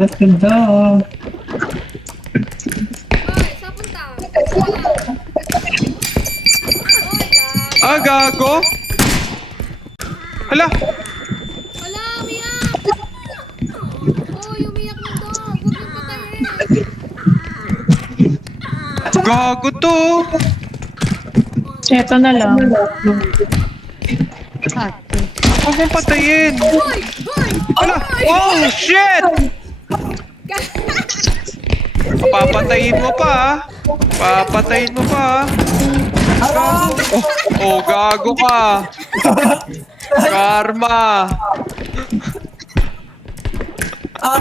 That's the dog. Hoy, saan punta? Wala. Hoy, Ah, gago? Hala! wala, umiyak! Hoy, umiyak ng dog. Huwag niyong patayin. Gago to! Eto na lang. Huwag mong patayin! Hoy! Hoy! Hala! Oh, shit! Papatayin mo pa, ah. Papatayin mo pa, ah. Oh, gago ka. Karma.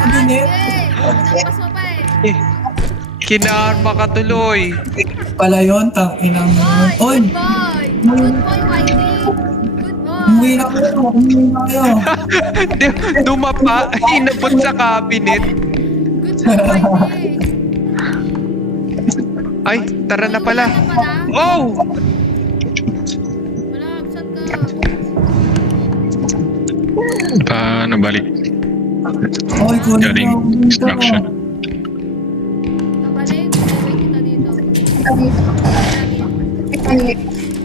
Binit. Hey, pinapas mo pa eh. Kinarma ka tuloy. Pala yun, inang yun. Hoy, Oy! good boy. Good boy, Whitey. Good boy. Umuwi na kayo. Umuwi na kayo. Dumapa, inabot sa cabinet. Good boy, Whitey. Ay, tara na pala. Wala ka pala? Oh! Wala, saan ka? Paano balik? Oy, kunin Galing mo. instruction. Kabalik, wait kita dito.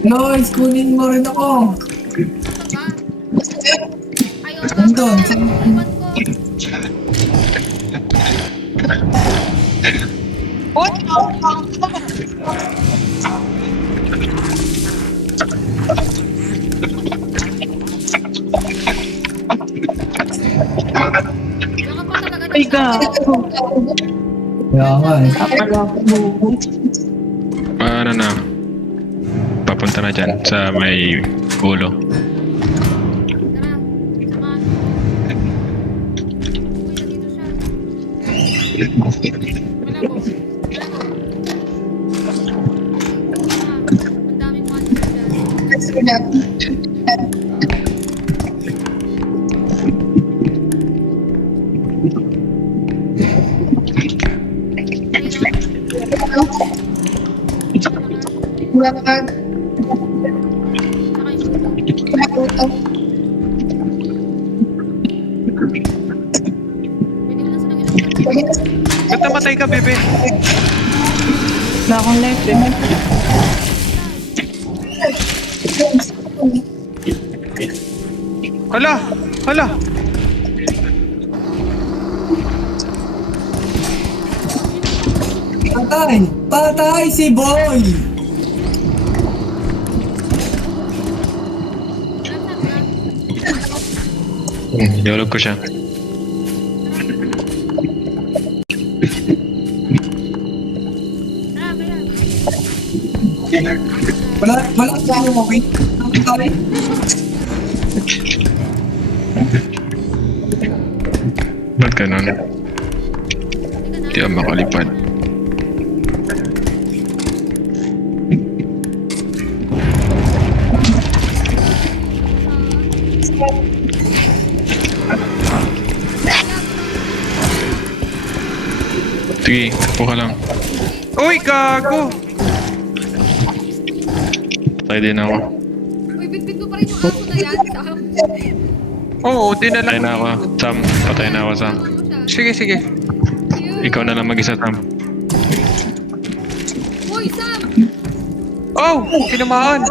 Lois, kunin mo rin ako. Saan ka? Ayaw ka Nandun, pa. saan- Iwan ko. Wala ka pa talaga Ay, dito. gago. Kaya nga eh. Paano na? Papunta na dyan sa may ulo. Tara, samahan mo. Uy, nandito siya. Wala mo. Wala mo. Ang daming monster dyan. Saka yung ulo. Pwede mo na silang ilagay. Ba't namatay ka, bebe? Wala akong life eh. Hala! Hala! Patay! Patay si Boy! Dialog ko siya. Wala tayo okay. Patay. Ba't ganun? Di ako makalipad. Sige, po ka lang. Uy, gago! Patay din ako. Uy, bitbit mo pa rin yung aso na yan, Sam. Oo, dinala Patay ko. na ako. Sam, patay na ako, Sam. Ano mo siya? Sige, sige. Cute. Ikaw na lang mag-isa, Sam. Uy, Sam! Oh! Tinamaan!